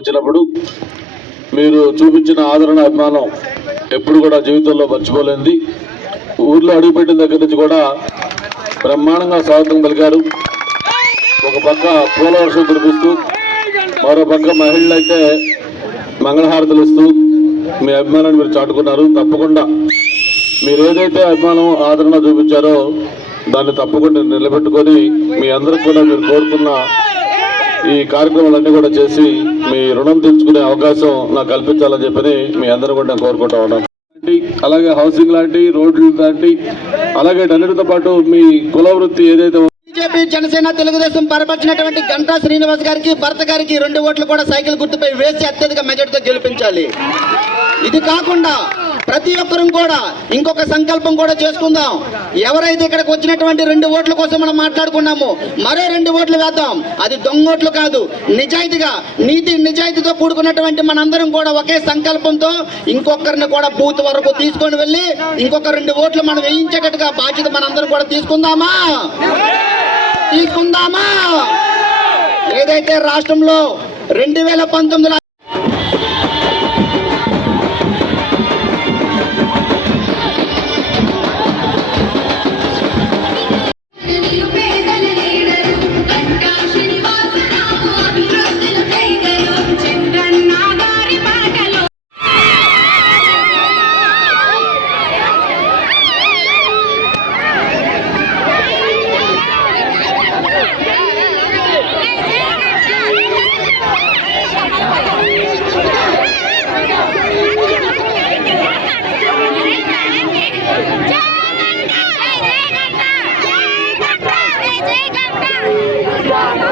వచ్చినప్పుడు మీరు చూపించిన ఆదరణ అభిమానం ఎప్పుడు కూడా జీవితంలో మర్చిపోలేంది ఊర్లో అడుగుపెట్టిన దగ్గర నుంచి కూడా బ్రహ్మాండంగా స్వాగతం పలికారు. ఒక పక్క పూల వర్షం కురిపిస్తూ మరో పక్క మహిళలు అయితే మంగళహారతులు ఇస్తూ మీ అభిమానాన్ని మీరు చాటుకున్నారు. తప్పకుండా మీరు ఏదైతే అభిమానం ఆదరణ చూపించారో దాన్ని తప్పకుండా నిలబెట్టుకొని మీ అందరికి కూడా మీరు కోరుకున్న ఈ కార్యక్రమాలన్నీ కూడా చేసి మీ రుణం తెచ్చుకునే అవకాశం నాకు కల్పించాలని చెప్పని మీ అందరూ కూడా నేను కోరుకుంటా ఉన్నాను. అలాగే హౌసింగ్ లాంటి రోడ్లు లాంటి అలాగే అన్నిటితో పాటు మీ కుల వృత్తి ఏదైతే బీజేపీ జనసేన తెలుగుదేశం పరపరిచినటువంటి గంటా శ్రీనివాస్ గారికి భర్త గారికి రెండు ఓట్లు కూడా సైకిల్ గుర్తుపై వేసి అత్యధిక మెజార్టీతో గెలిపించాలి. ఇది కాకుండా ప్రతి ఒక్కరం కూడా ఇంకొక సంకల్పం కూడా చేసుకుందాం. ఎవరైతే ఇక్కడికి వచ్చినటువంటి రెండు ఓట్ల కోసం మనం మాట్లాడుకున్నాము మరో రెండు ఓట్లు వేద్దాం. అది దొంగ ఓట్లు కాదు. నిజాయితీగా నీతి నిజాయితీతో కూడుకున్నటువంటి మనందరం కూడా ఒకే సంకల్పంతో ఇంకొకరిని కూడా బూత్ వరకు తీసుకొని వెళ్ళి ఇంకొక రెండు ఓట్లు మనం వేయించేటట్టుగా బాధ్యత మనందరం కూడా తీసుకుందామా? తీసుకుందామా? ఏదైతే రాష్ట్రంలో రెండు వేల పంతొమ్మిది Ganda!